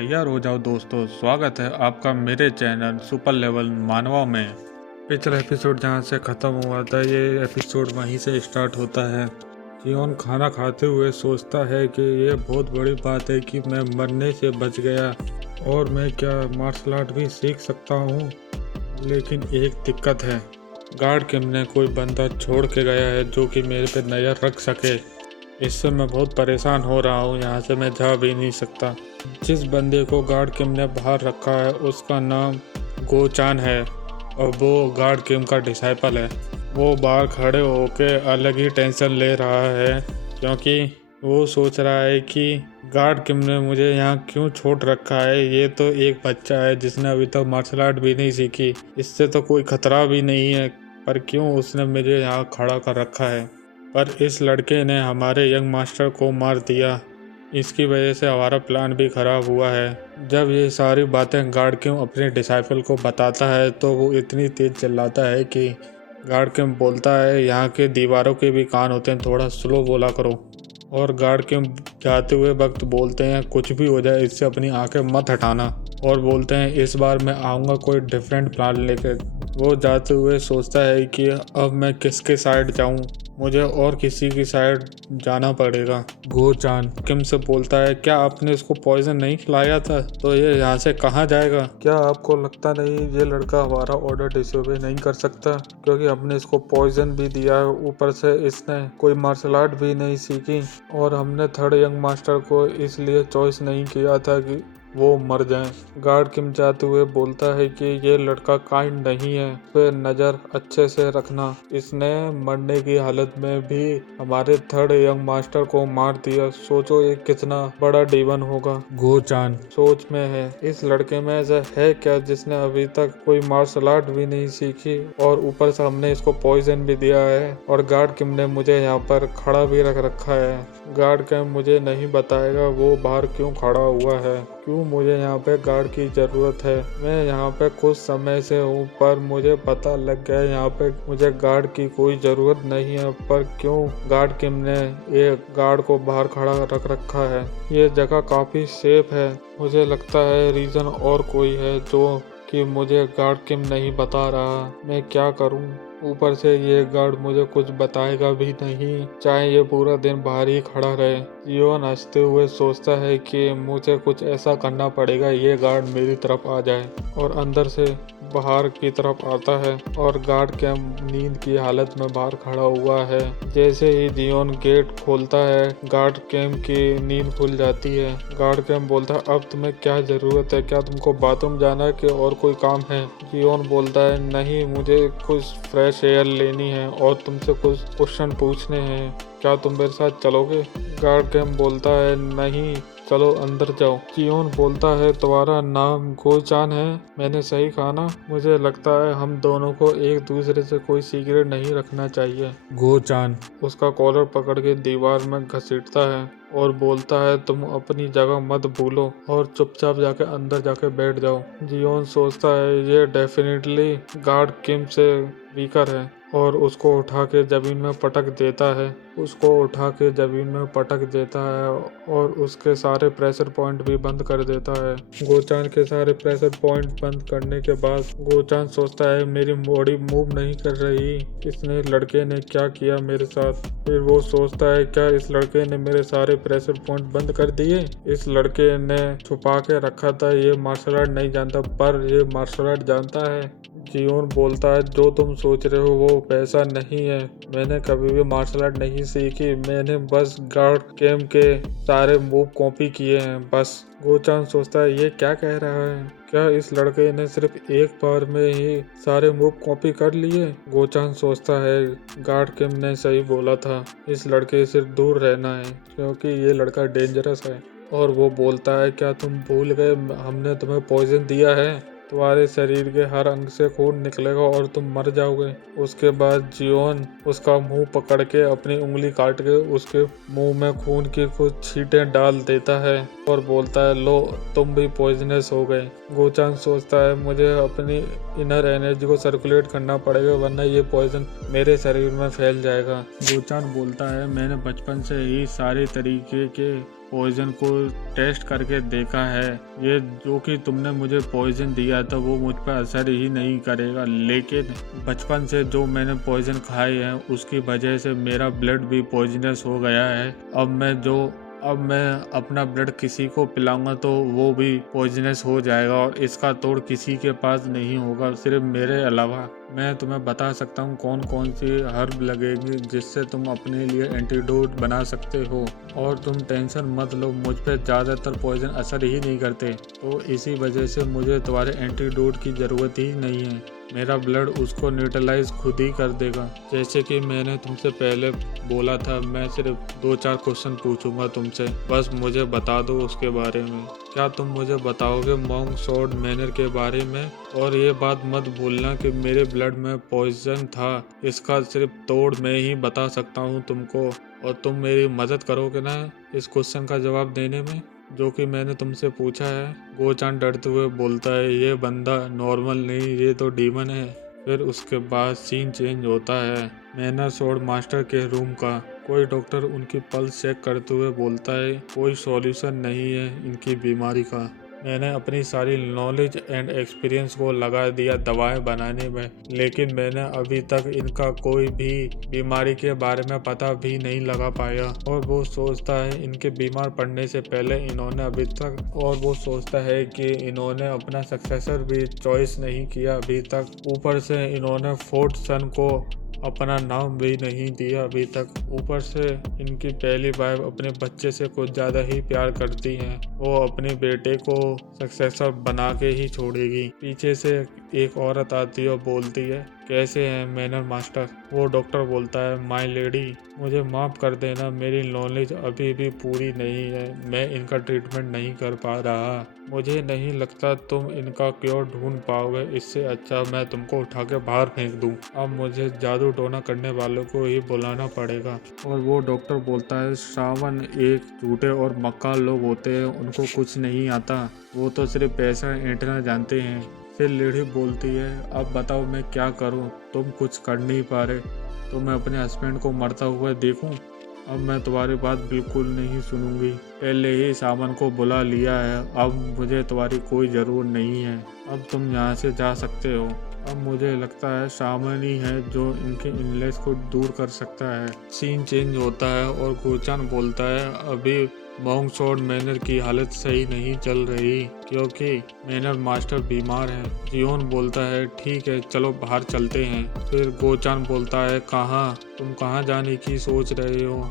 तैयार हो जाओ दोस्तों, स्वागत है आपका मेरे चैनल सुपर लेवल मानवा में। पिछला एपिसोड जहाँ से ख़त्म हुआ था, ये एपिसोड वहीं से स्टार्ट होता है। जियोन खाना खाते हुए सोचता है कि ये बहुत बड़ी बात है कि मैं मरने से बच गया और मैं क्या मार्शल आर्ट भी सीख सकता हूँ। लेकिन एक दिक्कत है, गार्ड किम ने कोई बंदा छोड़ के गया है जो कि मेरे पे नज़र रख सके। इससे मैं बहुत परेशान हो रहा हूँ, यहाँ से मैं जा भी नहीं सकता। जिस बंदे को गार्ड किम ने बाहर रखा है उसका नाम गो चान है और वो गार्ड किम का डिसाइपल है। वो बाहर खड़े होके अलग ही टेंशन ले रहा है क्योंकि वो सोच रहा है कि गार्ड किम ने मुझे यहाँ क्यों छोड़ रखा है। ये तो एक बच्चा है जिसने अभी तक मार्शल आर्ट भी नहीं सीखी, इससे तो कोई खतरा भी नहीं है, पर क्यों उसने मुझे यहाँ खड़ा कर रखा है। पर इस लड़के ने हमारे यंग मास्टर को मार दिया, इसकी वजह से हमारा प्लान भी ख़राब हुआ है। जब ये सारी बातें गार्ड किम अपने डिसाइपल को बताता है तो वो इतनी तेज़ चिल्लाता है कि गार्ड किम बोलता है, यहाँ के दीवारों के भी कान होते हैं, थोड़ा स्लो बोला करो। और गार्ड किम जाते हुए वक्त बोलते हैं, कुछ भी हो जाए इससे अपनी आंखें मत हटाना। और बोलते हैं, इस बार मैं आऊँगा कोई डिफरेंट प्लान लेकर। वो जाते हुए सोचता है कि अब मैं किसके साइड जाऊं, मुझे और किसी की साइड जाना पड़ेगा। गो चान किम से बोलता है, क्या आपने इसको पॉइजन नहीं खिलाया था तो ये यहाँ से कहाँ जाएगा? क्या आपको लगता नहीं ये लड़का हमारा ऑर्डर डिसोबे नहीं कर सकता? क्योंकि हमने इसको पॉइजन भी दिया है, ऊपर से इसने कोई मार्शल आर्ट भी नहीं सीखी और हमने थर्ड यंग मास्टर को इसलिए चॉइस नहीं किया था कि वो मर जाएं। गार्ड किम जाते हुए बोलता है कि ये लड़का काइंड नहीं है, पे नज़र अच्छे से रखना। इसने मरने की हालत में भी हमारे थर्ड यंग मास्टर को मार दिया, सोचो ये कितना बड़ा डीवन होगा। गो चान सोच में है, इस लड़के में ऐसा है क्या जिसने अभी तक कोई मार्शल आर्ट भी नहीं सीखी और ऊपर से हमने इसको पॉइजन भी दिया है और गार्ड किम ने मुझे यहाँ पर खड़ा भी रख रखा है। गार्ड किम मुझे नहीं बताएगा वो बाहर क्यों खड़ा हुआ है, क्यों मुझे यहाँ पे गार्ड की ज़रूरत है। मैं यहाँ पे कुछ समय से हूँ पर मुझे पता लग गया यहाँ पे मुझे गार्ड की कोई ज़रूरत नहीं है, पर क्यों गार्ड किम ने ये गार्ड को बाहर खड़ा रख रखा है। ये जगह काफ़ी सेफ है, मुझे लगता है रीज़न और कोई है जो कि मुझे गार्ड किम नहीं बता रहा। मैं क्या करूँ? ऊपर से ये गार्ड मुझे कुछ बताएगा भी नहीं, चाहे ये पूरा दिन बाहर ही खड़ा रहे। जियोन हंसते हुए सोचता है कि मुझे कुछ ऐसा करना पड़ेगा ये गार्ड मेरी तरफ आ जाए, और अंदर से बाहर की तरफ आता है और गार्ड कैम नींद की हालत में बाहर खड़ा हुआ है। जैसे ही जियोन गेट खोलता है गार्ड कैम की नींद खुल जाती है। गार्ड कैम बोलता है, अब तुम्हें क्या ज़रूरत है, क्या तुमको बाथरूम जाना है कि और कोई काम है? जियोन बोलता है, नहीं, मुझे कुछ फ्रेश एयर लेनी है और तुमसे कुछ क्वेश्चन पूछने हैं, क्या तुम मेरे साथ चलोगे? गार्ड कैम बोलता है, नहीं, चलो अंदर जाओ। जियोन बोलता है, तुम्हारा नाम गो चान है? मैंने सही कहा ना? मुझे लगता है हम दोनों को एक दूसरे से कोई सीक्रेट नहीं रखना चाहिए। गो चान उसका कॉलर पकड़ के दीवार में घसीटता है और बोलता है, तुम अपनी जगह मत भूलो और चुपचाप जाके अंदर जाके बैठ जाओ। जियोन सोचता है ये डेफिनेटली गार्ड किम से वीकर है और उसको उठा के जमीन में पटक देता है। और उसके सारे प्रेशर पॉइंट भी बंद कर देता है। गोचान के सारे प्रेशर पॉइंट बंद करने के बाद गोचान सोचता है, मेरी बॉडी मूव नहीं कर रही, इसने लड़के ने क्या किया मेरे साथ? फिर वो सोचता है, क्या इस लड़के ने मेरे सारे प्रेशर पॉइंट बंद कर दिए? इस लड़के ने छुपा के रखा था, ये मार्शल आर्ट नहीं जानता पर ये मार्शल आर्ट जानता है। जियोन बोलता है, जो तुम सोच रहे हो वो पैसा नहीं है, मैंने कभी भी मार्शल आर्ट नहीं सीखी, मैंने बस गार्ड किम के सारे मूव कॉपी किए हैं बस। गोचान सोचता है, ये क्या कह रहा है, क्या इस लड़के ने सिर्फ एक बार में ही सारे मूव कॉपी कर लिए? गोचान सोचता है, गार्ड किम ने सही बोला था, इस लड़के से दूर रहना है क्योंकि ये लड़का डेंजरस है। और वो बोलता है, क्या तुम भूल गए हमने तुम्हें पॉइजन दिया है, तुम्हारे शरीर के हर अंग से खून निकलेगा और तुम मर जाओगे। उसके बाद जियोन उसका मुंह पकड़ के अपनी उंगली काट के उसके मुंह में खून की कुछ छींटें डाल देता है और बोलता है, लो तुम भी पॉइजनस हो गए। गोचान सोचता है, मुझे अपनी इनर एनर्जी को सर्कुलेट करना पड़ेगा वरना ये पॉइजन मेरे शरीर में फैल जाएगा। गोचान बोलता है, मैंने बचपन से ही सारे तरीके के पॉइजन को टेस्ट करके देखा है। ये जो कि तुमने मुझे पॉइजन दिया था वो मुझ पर असर ही नहीं करेगा, लेकिन बचपन से जो मैंने पॉइजन खाए हैं उसकी वजह से मेरा ब्लड भी पॉइजनस हो गया है। अब मैं अपना ब्लड किसी को पिलाऊंगा तो वो भी पॉइजनस हो जाएगा और इसका तोड़ किसी के पास नहीं होगा सिर्फ मेरे अलावा। मैं तुम्हें बता सकता हूँ कौन कौन सी हर्ब लगेगी जिससे तुम अपने लिए एंटीडोट बना सकते हो, और तुम टेंशन मत लो, मुझ पे ज़्यादातर पॉइजन असर ही नहीं करते, तो इसी वजह से मुझे तुम्हारे एंटीडोट की ज़रूरत ही नहीं है। मेरा ब्लड उसको न्यूट्रलाइज खुद ही कर देगा। जैसे कि मैंने तुमसे पहले बोला था, मैं सिर्फ 2-4 क्वेश्चन पूछूंगा तुमसे, बस मुझे बता दो उसके बारे में। क्या तुम मुझे बताओगे मॉन्क स्वॉर्ड मैनर के बारे में? और ये बात मत भूलना कि मेरे ब्लड में पॉइजन था, इसका सिर्फ तोड़ मैं ही बता सकता हूँ तुमको, और तुम मेरी मदद करोगे ना इस क्वेश्चन का जवाब देने में जो कि मैंने तुमसे पूछा है। गोचान डरते हुए बोलता है, ये बंदा नॉर्मल नहीं, ये तो डीमन है। फिर उसके बाद सीन चेंज होता है मैनर स्वॉर्ड मास्टर के रूम का। कोई डॉक्टर उनकी पल्स चेक करते हुए बोलता है, कोई सॉल्यूशन नहीं है इनकी बीमारी का। मैंने अपनी सारी नॉलेज एंड एक्सपीरियंस को लगा दिया दवाएं बनाने में, लेकिन मैंने अभी तक इनका कोई भी बीमारी के बारे में पता भी नहीं लगा पाया। और वो सोचता है इनके बीमार पड़ने से पहले वो सोचता है कि इन्होंने अपना सक्सेसर भी चॉइस नहीं किया अभी तक। ऊपर से इन्होंने फोर्थ सन को अपना नाम भी नहीं दिया अभी तक। ऊपर से इनकी पहली वाइफ अपने बच्चे से कुछ ज़्यादा ही प्यार करती हैं। वो अपने बेटे को सक्सेसर बना के ही छोड़ेगी। पीछे से एक औरत आती है और बोलती है, कैसे हैं मैनर मास्टर? वो डॉक्टर बोलता है, माय लेडी, मुझे माफ़ कर देना, मेरी नॉलेज अभी भी पूरी नहीं है, मैं इनका ट्रीटमेंट नहीं कर पा रहा। मुझे नहीं लगता तुम इनका क्योर ढूंढ पाओगे, इससे अच्छा मैं तुमको उठा के बाहर फेंक दूं। अब मुझे जादू टोना करने वालों को ही बुलाना पड़ेगा। और वो डॉक्टर बोलता है, श्रावण एक झूठे और मक्कार लोग होते हैं, उनको कुछ नहीं आता, वो तो सिर्फ पैसा ऐंठना जानते हैं। फिर लेडी बोलती है, अब बताओ मैं क्या करूं, तुम कुछ कर नहीं पा रहे, तो मैं अपने हस्बैंड को मरता हुआ देखूं? अब मैं तुम्हारी बात बिल्कुल नहीं सुनूंगी, पहले ही सामान को बुला लिया है, अब मुझे तुम्हारी कोई ज़रूरत नहीं है, अब तुम यहाँ से जा सकते हो। अब मुझे लगता है सामान ही है जो इनके इनलेस को दूर कर सकता है। सीन चेंज होता है और गोचान बोलता है, अभी मॉन्क स्वॉर्ड मैनर की हालत सही नहीं चल रही क्योंकि मैनर मास्टर बीमार है। जियोन बोलता है, ठीक है चलो बाहर चलते हैं। फिर गोचान बोलता है, कहाँ? तुम कहाँ जाने की सोच रहे हो?